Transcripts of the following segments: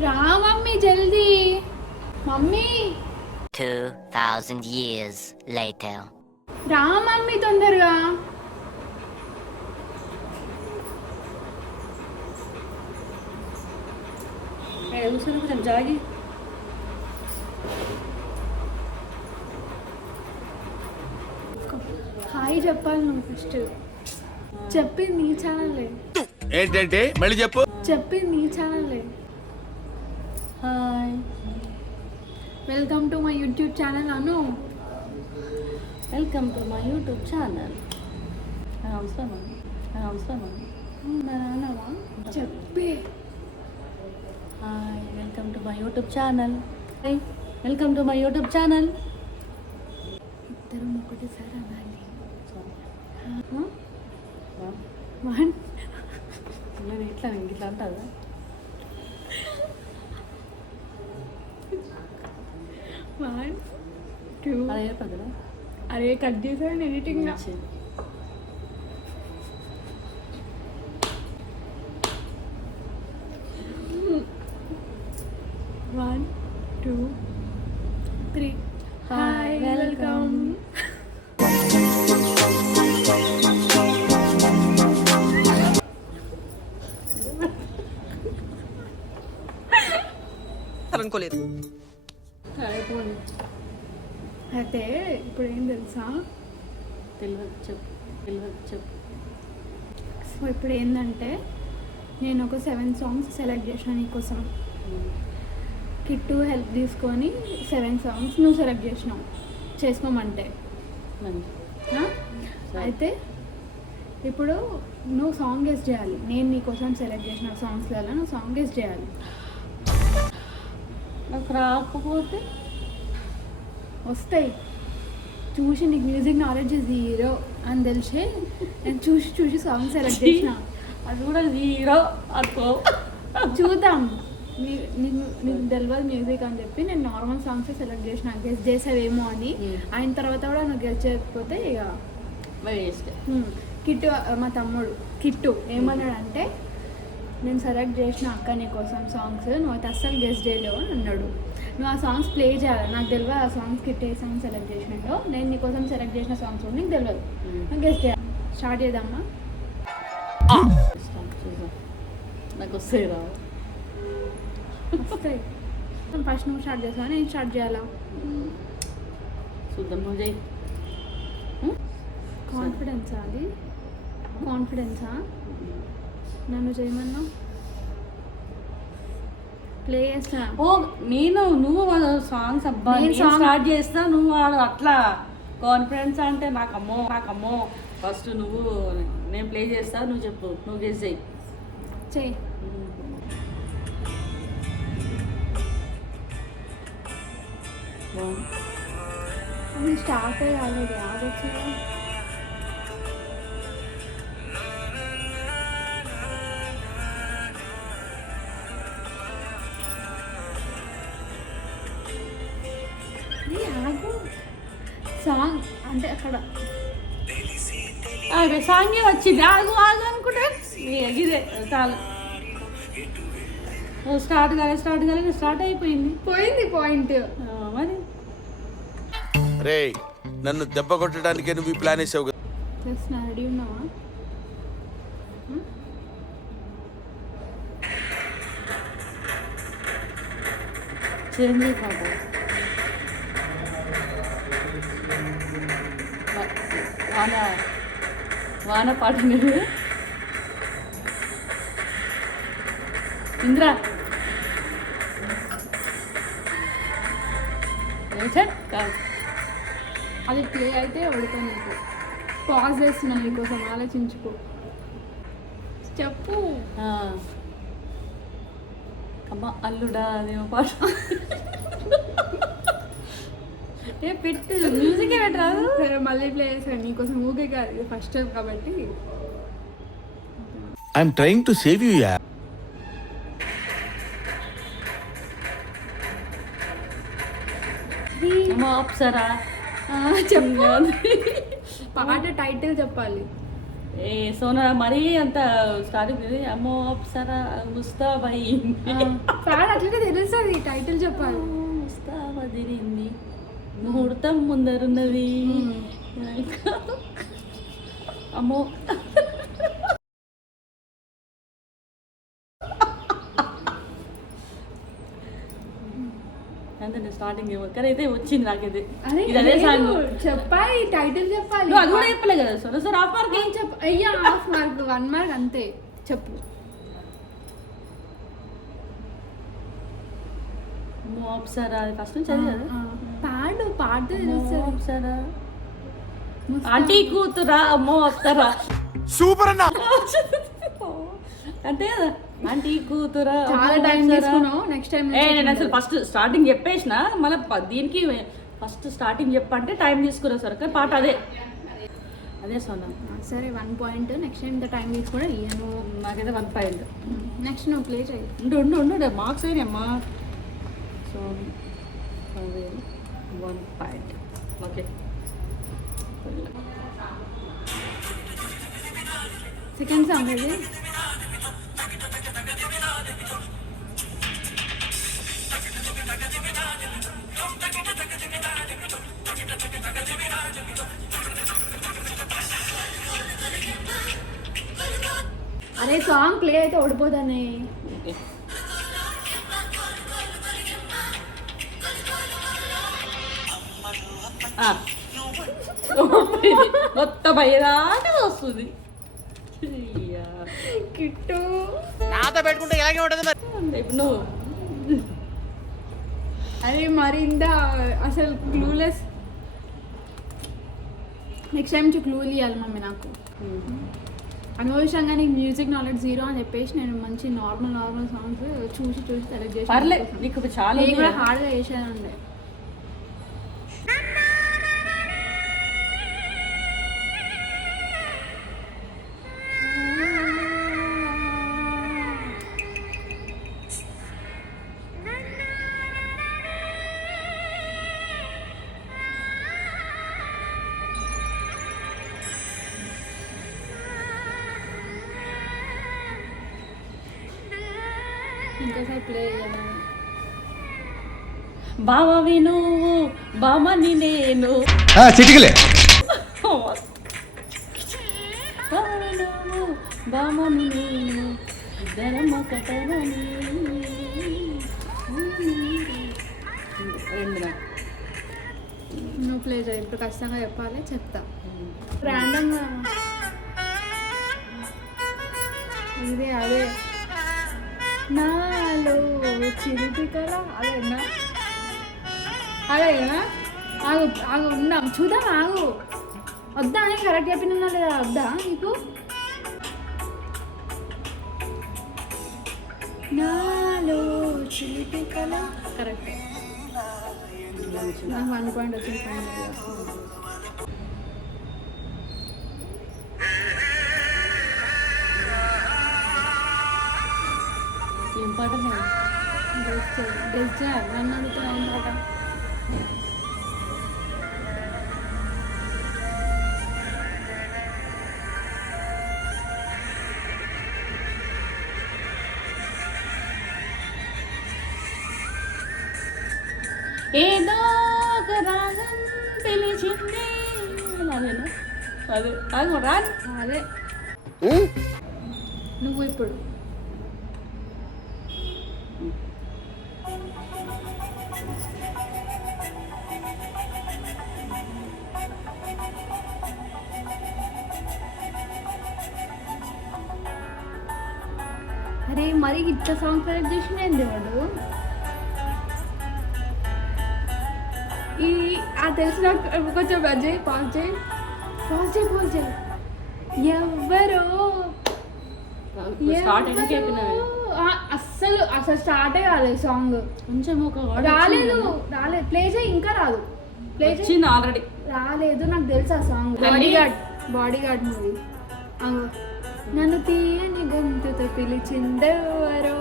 రా మమ్మీ జల్దీ. Mummy 2000 years later. రా మమ్మీ తొందరగా. కూర్చొని కొంచెం జాగి. హాయ్ చెప్పాలి నువ్వు ఫస్ట్. చెప్పింది నీ ఛానల్లే. ఏంటంటే మళ్ళీ చెప్పు. చెప్పింది నీ ఛానల్లే. Hi, welcome to my YouTube channel అను. Welcome to my YouTube channel. అవసరమా? నానవా చెప్పే. Hi, welcome to my YouTube channel. Hi, welcome to my YouTube channel. ఇద్దరం ఒకటిసారి అనాలి. 1 ఇట్లా ఇట్లా అంటుందా? 1 2. అలా చెప్పదా? అరే కట్ చేసాను ఎడిటింగ్. 1 2 3. Hi welcome. అనుకోలేదు. అయితే ఇప్పుడు ఏం తెలుసా? తెలియదు, చెప్పు. సో ఇప్పుడు ఏంటంటే నేను ఒక 7 సాంగ్స్ సెలెక్ట్ చేసాను నీకోసం. కిట్టు హెల్ప్ తీసుకొని 7 సాంగ్స్ నువ్వు సెలెక్ట్ చేసినావు చేసుకోమంటే. అయితే ఇప్పుడు నువ్వు సాంగ్ గెస్ చేయాలి. నేను నీకోసం సెలెక్ట్ చేసిన సాంగ్స్లలో నువ్వు సాంగ్ గెస్ చేయాలి. నాకు రాకపోతే వస్తాయి. చూసి నీకు మ్యూజిక్ నాలెడ్జ్ 0 అని తెలిసి నేను చూసి సాంగ్ సెలెక్ట్ చేసిన. అది కూడా 0 అనుకో. చూద్దాం. నీకు తెలియదు మ్యూజిక్ అని చెప్పి నేను నార్మల్ సాంగ్స్ సెలెక్ట్ చేసిన. గెస్ చేసావేమో అని. అయిన తర్వాత కూడా నువ్వు గెస్ చేయకపోతే ఇక వేస్ట్. కిట్టు మా తమ్ముడు కిట్టు ఏమన్నాడంటే నేను సెలెక్ట్ చేసిన అక్క నీ కోసం సాంగ్స్ నువ్వు అయితే అస్సలు గెస్ చేయలేవు అని అన్నాడు. నువ్వు ఆ సాంగ్స్ ప్లే చేయాలి. నాకు తెలియదు ఆ సాంగ్స్ కిట్ ఏ సాంగ్ సెలెక్ట్ చేసినాడో. నేను నీ కోసం సెలెక్ట్ చేసిన సాంగ్స్ కూడా నీకు తెలియదు. నువ్వు గెస్ చేయాలి. స్టార్ట్ చేద్దామా? నాకు వస్తాయి రా. వస్తాయి. ఫస్ట్ నువ్వు స్టార్ట్ చేస్తావా నేను స్టార్ట్ చేయాలా? చూద్దాం, నువ్వు చేయి. కాన్ఫిడెన్సా అది? కాన్ఫిడెన్సా? నన్ను చేయమన్నా ప్లే చేస్తా. ఓ నువ్వు సాంగ్స్ అబ్బా నేను song- స్టార్ట్ చేస్తా, నువ్వు వాడు అట్లా కాన్ఫిడెన్స్ అంటే నాకమ్మో ఫస్ట్ నువ్వు నేను ప్లే చేస్తా, నువ్వు చెప్పు, నువ్వు గెస్ చేయి. చెయ్యి. అది స్టార్ట్ కాలేదు. ఆగొచ్చు. ఆగు. సాంగ్ అంటే అక్కడ సాంగే వచ్చింది. ఆగు అనుకుంటే ఇదే చాలు. స్టార్ట్ కాలేదు స్టార్ట్ అయిపోయింది. పోయింది పాయింట్. మరి రే నన్ను దెబ్బ కొట్టడానికే నువ్వు ఈ ప్లాన్ వేసావు కదా. ప్లస్ నా రెడీ ఉన్నావా? చేంజ్ అయిపోతా. వాన పాట మీరు ఇంద్రా కాదు. అది ప్లే అయితే ఉడతా. నీకు పాజ్ చేస్తున్నా నీకోసం, ఆలోచించుకో. చెప్పు. అమ్మ అల్లుడా అదేమో పాట. పెట్టు మ్యూజికే పెట్టరాదు. సరే మళ్ళీ ప్లే చేస్తాను నీకోసం. ఊకే కాదు, ఇది ఫస్ట్ టైం కాబట్టి. I'm trying to save you yeah. Apsara చెప్పు. పాట టైటిల్ చెప్పాలి. ఏ సోనా మరీ అంత స్టార్టింగ్ అమ్మో అప్సరా ముస్తాబాయి పాడు అట్లనే తెలుస్తుంది, టైటిల్ చెప్పాలి. ముస్తాబా తిరిగింది ముహూర్తం ముందరున్నది అమ్మో అంతే స్టార్టింగ్ కానీ అయితే వచ్చింది నాకైతే అరే ఇది అదే సాంగ్ చెప్పాలి, టైటిల్ చెప్పాలి. నువ్వు అది కూడా చెప్పలే కదా సోనా సార్ ఆఫ్ మార్క్ ఏం చెప్ప అయ్యా హాఫ్ మార్క్ 1 మార్క్ అంతే. చెప్పు. అమ్మో అప్సరా అది ఫస్ట్ నుంచి చదివి కదా పాడు పాడితే తెలుస్తుంది. అప్సరా ఆంటీ కూతురా అమ్మో అప్సరా సూపర్ అన్న. అంటే ఆంటీ కూతురా చాలా టైం తీసుకున్నావు. నెక్స్ట్ టైం నేను అసలు ఫస్ట్ స్టార్టింగ్ చెప్పేసిన మళ్ళీ దీనికి ఫస్ట్ స్టార్టింగ్ చెప్పంటే టైం తీసుకున్నా సార్ కానీ పాట అదే అదే సోనా. సరే 1 పాయింట్. నెక్స్ట్ టైం ఇంత టైం తీసుకుని ఇయ్యను. నాకైతే 1 పాయింట్. నెక్స్ట్ నువ్వు ప్లే చేయి. ఉండు మార్క్స్ అయినాయమ్మా. So 1 point. Okay second song ఇది. అరే సాంగ్ ప్లే అయితే ఓడిపోతానే. మొత్తం అయ్యేదాకా వస్తుంది. కిట్టు నాతో పెట్టుకుంటే ఇలాగే ఉంటుంది మరి. ఇప్పుడు నువ్వు అరే మరింత అసలు క్లూలెస్. నెక్స్ట్ టైం క్లూ ఇవ్వాలి మమ్మీ నాకు. అనవసరంగా నీకు మ్యూజిక్ నాలెడ్జ్ 0 అని చెప్పేసి నేను మంచి నార్మల్ సాంగ్స్ చూసి సెలెక్ట్ చేసి పర్లేదు నీకు చాలా నేను కూడా హార్డ్గా చేసేదండి. ఇంకోసారి ప్లే చేయాలి. బామవి నువ్వు బామని నేను చిటికలే బామవి నువ్వు బామని నేను ఇద్దరం ఒకటమని. నువ్వు ప్లే చేయి. ఇప్పుడు ఖచ్చితంగా చెప్పాలి, చెప్తా. ర్యాండమ్గా ఇదే అదే నాలో చిరుతికల అదేనా అదేనా. ఆగు ఉందాం చూద్దాం. ఆగు వద్దా అని కరెక్ట్ చెప్పినా లేదా వద్దా నీకు. నాలో చిరుతికల కరెక్ట్. నాకు 1 పాయింట్ వచ్చింది. ఏం పాట గెస్ట్ చేయాలి. నన్ను అడుగుతా ఏం పాట. ఏదో ఒక రాగం పిలిచింది అదేనా అదే ఆగు రాను అదే నువ్వు ఇప్పుడు అరే మరి ఇట్లా సాంగ్ సెలెక్ట్ చేసింది వాడు. ఈ ఆ తెలిసిన కొంచెం అజయ్ పాజ్ చేయి. ఎవ్వరో అసలు స్టార్టే కాలేదు సాంగ్. కొంచెం ఒక రాలేదు ప్లే చేయి. ఇంకా రాదు. ప్లే చేయి. ఆల్రెడీ రాలేదు. నాకు తెలుసు ఆ సాంగ్. Body guard movie. నన్ను తీయని గొంతుతో పిలిచిందెవరో.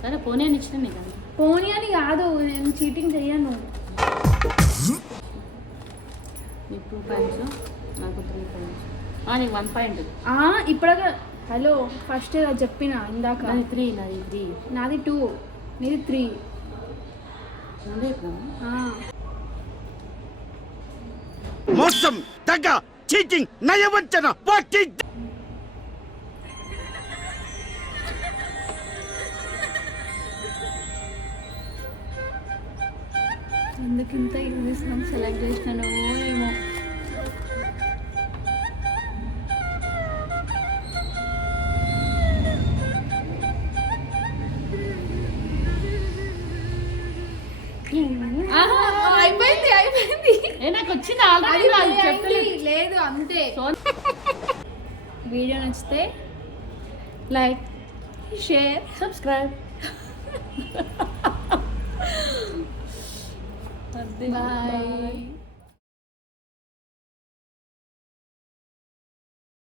సరే పోనీ అని ఇచ్చిన నీకు పోనీ అని కాదు, నేను చీటింగ్ చెయ్యను. నీకు 2 పాయింట్స్, నాకు 3 పాయింట్స్. నీకు 1 పాయింట్. ఇప్పుడగా హలో ఫస్ట్ చెప్పిన ఇందాక నాది 3, నాది 3. నాది 2 నీది 3. ముందే చెప్పినా? మోసం, దగ, చీటింగ్, నయవంచన, వాట్ ఇస్ ఎందుకు ఇంత ఈజీ సాంగ్ సెలెక్ట్ చేసినానో ఏమో. అయిపోయింది నాకు వచ్చింది ఆల్రెడీ. లేదు అంతే. వీడియో నచ్చితే లైక్, షేర్, సబ్స్క్రైబ్. బాయ్.